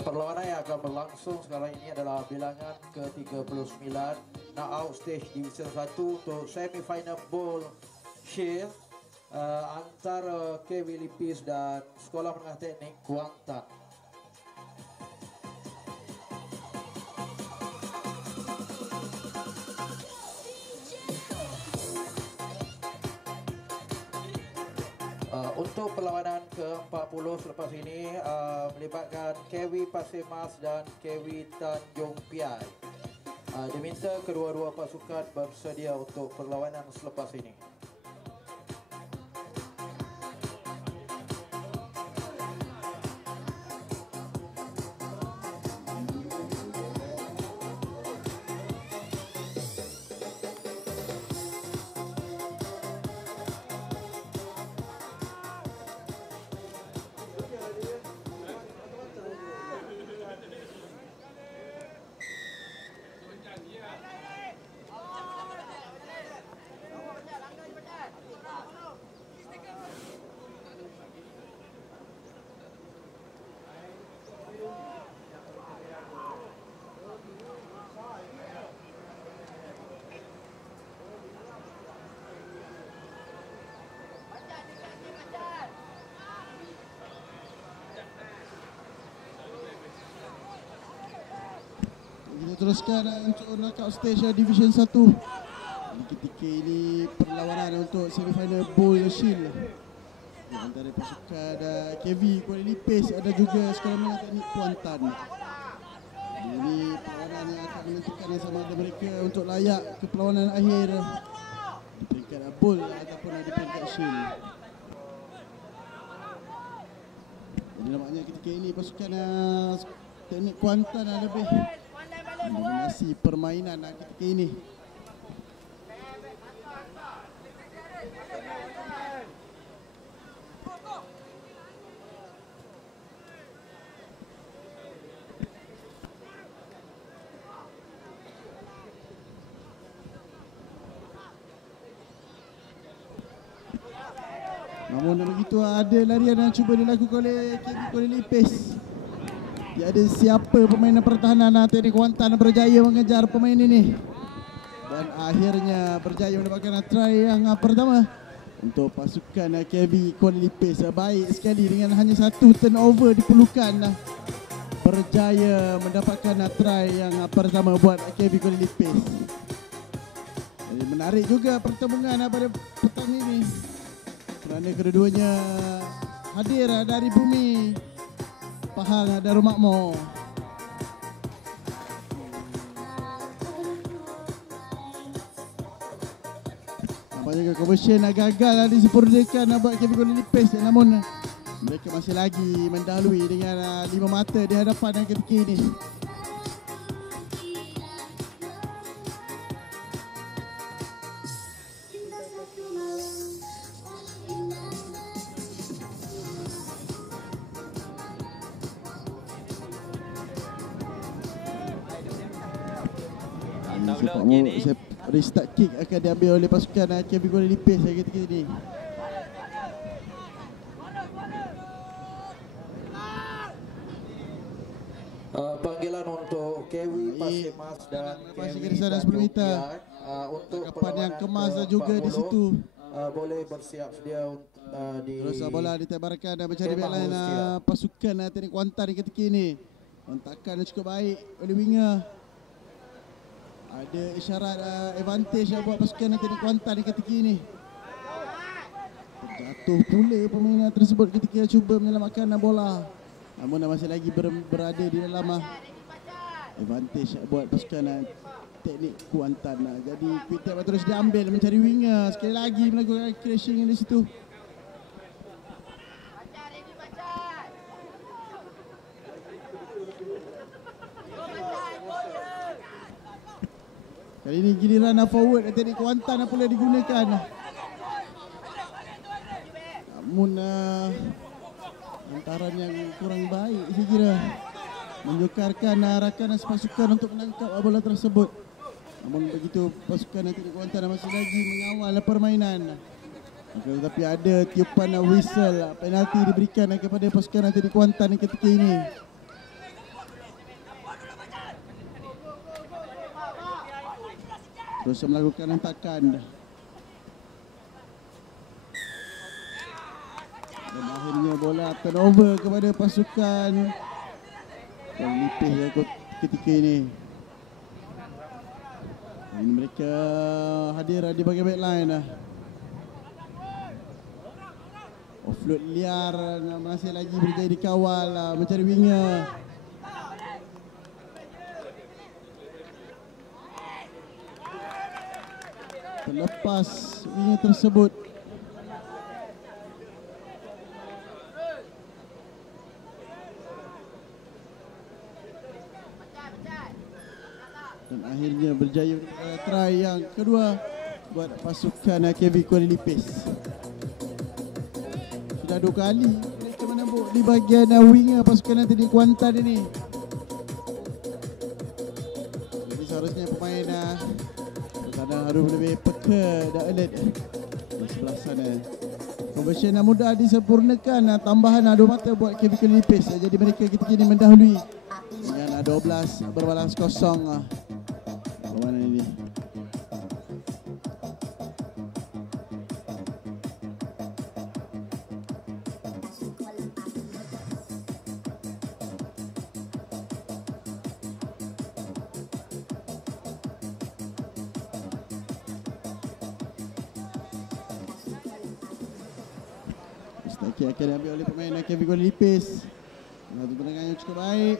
Perlawanan yang akan berlangsung sekarang ini adalah bilangan ke-39 knockout stage Division 1 untuk semi-final bowl shield antara KV Lipis dan Sekolah Menengah Teknik Kuantan. Untuk perlawanan ke-40 selepas ini melibatkan KV Pasir Mas dan KV Tanjung Piai. Diminta kedua-dua pasukan bersedia untuk perlawanan selepas ini. Kita teruskan untuk knockout stage Division 1. Ketika ini perlawanan untuk semifinal bowl shield antara pasukan KV Kuala Lipis, ada juga Sekolah Menengah Teknik Kuantan. Ini perlawanan yang akan menentukan sama ada mereka untuk layak ke perlawanan akhir di peringkat bowl ataupun di peringkat shield. Jadi nampaknya ketika ini pasukan teknik Kuantan lebih mendominasi permainan ketika ini. Namun begitu ada larian yang cuba dilakukan oleh KV Kuala Lipis. Tiada siapa pemain pertahanan Teknik Kuantan berjaya mengejar pemain ini dan akhirnya berjaya mendapatkan try yang pertama untuk pasukan KV Kuala Lipis. Baik sekali dengan hanya satu turnover diperlukan berjaya mendapatkan try yang pertama buat KV Kuala Lipis. Jadi menarik juga pertembungan pada petang ini kerana kedua-duanya hadir dari bumi Pahang Darul Makmur. Nampaknya conversion gagal disempurnakan buat KV Kuala Lipis, namun mereka masih lagi mendahului dengan 5 mata di hadapan ketika ini. Restart kick akan diambil oleh pasukan KV Kuala Lipis ketika ini. Panggilan untuk KV Pasir Mas dan KV Tanjung Piai untuk kapan yang kemas juga di situ. Boleh bersiap sedia di terus bola ditebarkan dan mencari back line pasukan Teknik Kuantan ketika ini. Hentakan cukup baik oleh winger. Ada isyarat advantage buat pasukan Teknik Kuantan ketika ini. Terjatuh pula pemain tersebut ketika cuba menyelamatkan bola. Namun masih lagi berada di dalam advantage buat pasukan Teknik Kuantan. Jadi quick tap terus diambil mencari winger. Sekali lagi melakukan crashing di situ. Kali ini giliran forward Teknik Kuantan pula digunakan. Namun hantaran yang kurang baik saya kira menyukarkan rakan pasukan untuk menangkap bola tersebut. Namun begitu pasukan Teknik Kuantan masih lagi mengawal permainan. Tetapi ada tiupan whistle penalti diberikan kepada pasukan Teknik Kuantan ketika ini. terus melakukan hentakan. Dan akhirnya bola turnover kepada pasukan Kuala Lipis ketika ini. Dan mereka hadir di bahagian backline. Offload liar masih lagi berjaya dikawal mencari winger. Terlepas winger tersebut. Dan akhirnya berjaya try yang kedua buat pasukan KB Kuala Lipis. Sudah 2 kali mereka menembuk di bahagian winger pasukan nanti di Kuantan ini. Jadi seharusnya pemain pertahanan harus lebih peka dan alert di sebelah sana. Conversion mudah disempurnakan, tambahan 2 mata buat KB Kuala Lipis. Jadi mereka ketika ini mendahului dengan 12 berbalas kosong. Permainan ini. Mustaki akan diambil oleh pemain KB Kuala Lipis. Satu penangan yang cukup baik.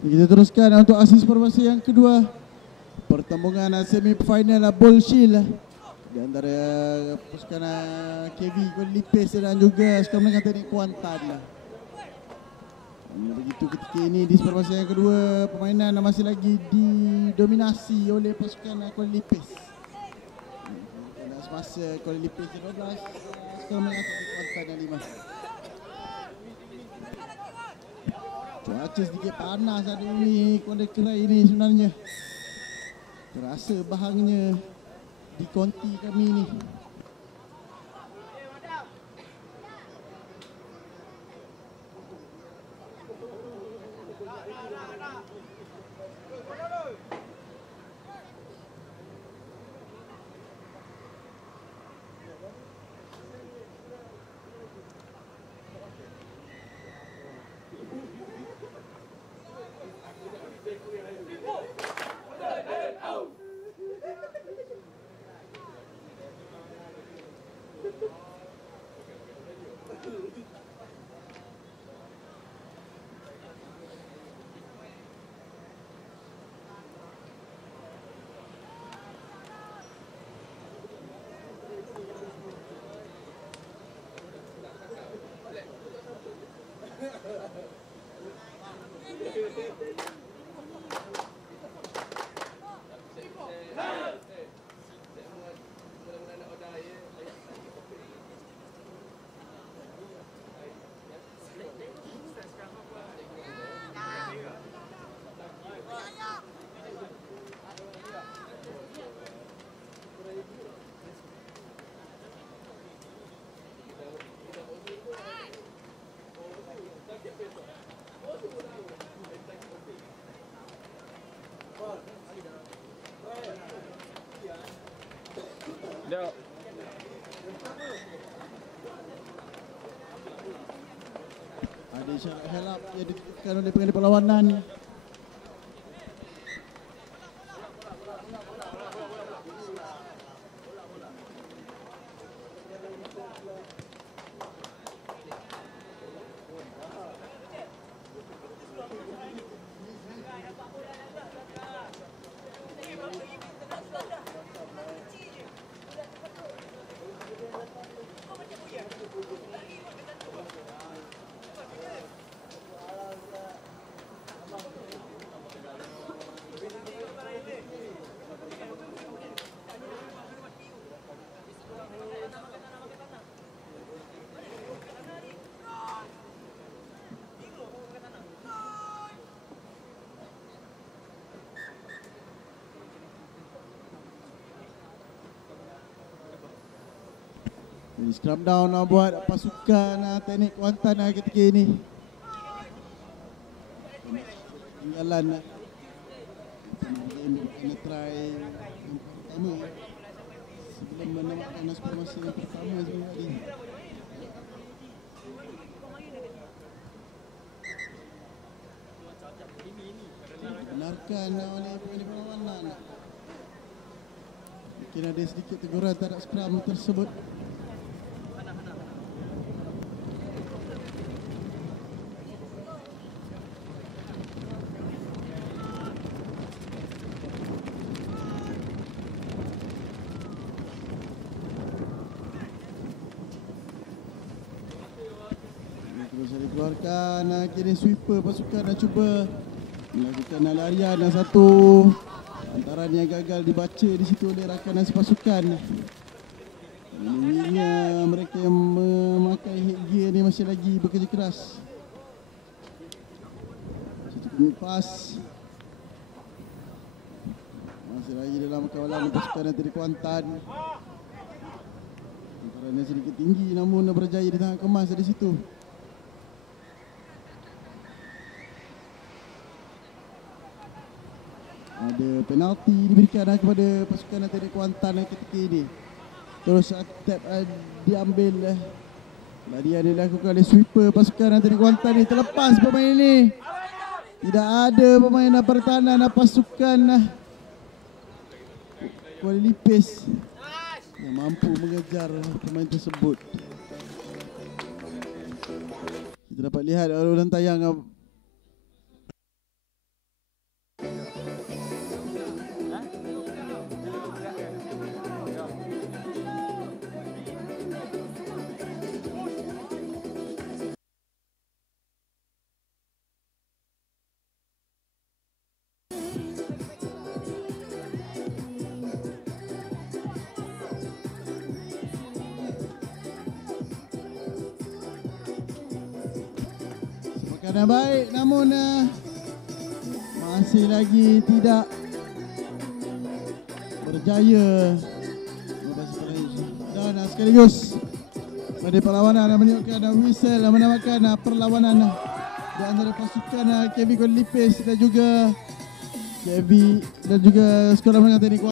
Kita teruskan untuk asis formasi yang kedua. Pertembungan semi final Bowl Shield di antara pasukan KV Kuala Lipis dan juga sukan menengah teknik Kuantan. Begitu ketika ini di separuh yang kedua, permainan masih lagi didominasi oleh pasukan Kuala Lipis. Semasa Kuala Lipis 12, sukan menengah teknik Kuantan yang 5. Cuaca sedikit panas hari ini, Kuala Kerai ini sebenarnya. Terasa bahangnya di konti kami ni. Ada isyarat help yang ditekan oleh pengendali perlawanan. Jadi scrum down buat pasukan teknik Kuantan ketika ini. Tinggalan kena try yang pertama sebelum menamatkan formasi yang pertama sebelum tadi. Benarkan oleh pengendali perlawanan. Mungkin ada sedikit teguran terhadap scrum tersebut. Dikeluarkan kini sweeper pasukan dah cuba melakukan larian satu antaranya gagal dibaca di situ oleh rakan pasukan. Ini mereka yang memakai headgear ni masih lagi bekerja keras. Satu pas masih lagi dalam kawalan pasukan dari Kuantan. Antaranya sedikit tinggi namun berjaya di tangan kemas di situ. Ada penalti diberikan kepada pasukan teknik Kuantan ketika ini. Terus tap diambil. Larian dilakukan oleh sweeper pasukan teknik Kuantan ini. Terlepas pemain ini. Tidak ada pemain pertahanan pasukan Kuala Lipis yang mampu mengejar pemain tersebut. Kita dapat lihat ulang tayang Gerakan yang baik namun masih lagi tidak berjaya. Dan sekaligus pada perlawanan menunjukkan whistle menamakan perlawanan di antara pasukan KB Kuala Lipis dan juga KB dan juga Sekolah Menengah Teknik